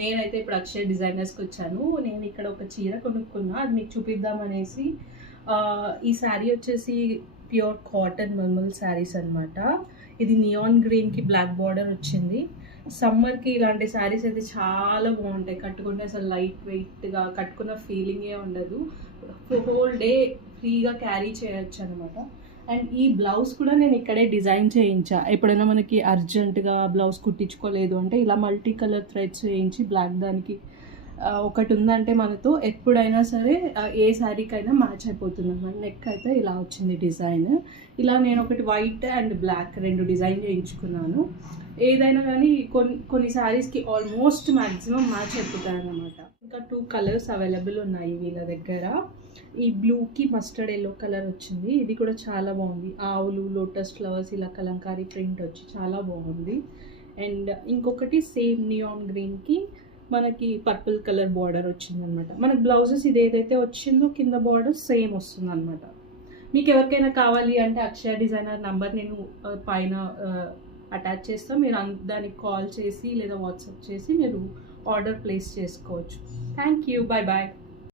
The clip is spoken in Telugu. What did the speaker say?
నేనైతే ఇప్పుడు అక్షయ డిజైనర్స్కి వచ్చాను. నేను ఇక్కడ ఒక చీర కొనుక్కున్నా, అది మీకు చూపిద్దామనేసి. ఈ శారీ వచ్చేసి ప్యూర్ కాటన్ మల్మల్ శారీస్ అనమాట. ఇది నియాన్ గ్రీన్కి బ్లాక్ బార్డర్ వచ్చింది. సమ్మర్కి ఇలాంటి శారీస్ అయితే చాలా బాగుంటాయి. కట్టుకుంటే అసలు లైట్ వెయిట్గా కట్టుకున్న ఫీలింగే ఉండదు. హోల్ డే ఫ్రీగా క్యారీ చేయొచ్చు అనమాట. అండ్ ఈ బ్లౌజ్ కూడా నేను ఇక్కడే డిజైన్ చేయించా. ఎప్పుడైనా మనకి అర్జెంటుగా బ్లౌజ్ కుట్టించుకోలేదు అంటే ఇలా మల్టీ కలర్ థ్రెడ్స్ వేయించి బ్లాక్ దానికి ఒకటి ఉందంటే మనతో ఎప్పుడైనా సరే ఏ శారీకైనా మ్యాచ్ అయిపోతుంది అన్నమాట. నెక్ అయితే ఇలా వచ్చింది డిజైన్. ఇలా నేను ఒకటి వైట్ అండ్ బ్లాక్ 2 డిజైన్ చేయించుకున్నాను. ఏదైనా కానీ కొన్ని శారీస్కి ఆల్మోస్ట్ మ్యాక్సిమం మ్యాచ్ అయిపోతాయి అన్నమాట. ఇంకా 2 కలర్స్ అవైలబుల్ ఉన్నాయి వీళ్ళ దగ్గర. ఈ బ్లూకి మస్టర్డ్ ఎల్లో కలర్ వచ్చింది. ఇది కూడా చాలా బాగుంది. ఆవులు, లోటస్ ఫ్లవర్స్, ఇలా కలంకారీ ప్రింట్ వచ్చి చాలా బాగుంది. అండ్ ఇంకొకటి సేమ్ నియాన్ గ్రీన్కి మనకి పర్పుల్ కలర్ బార్డర్ వచ్చిందనమాట. మనకి బ్లౌజెస్ ఇది ఏదైతే వచ్చిందో కింద బార్డర్ సేమ్ వస్తుంది అనమాట. మీకు ఎవరికైనా కావాలి అంటే అక్షయ డిజైనర్ నంబర్ నేను పైన అటాచ్ చేస్తాను. మీరు దానికి కాల్ చేసి లేదా వాట్సాప్ చేసి మీరు ఆర్డర్ ప్లేస్ చేసుకోవచ్చు. Thank you. Bye bye.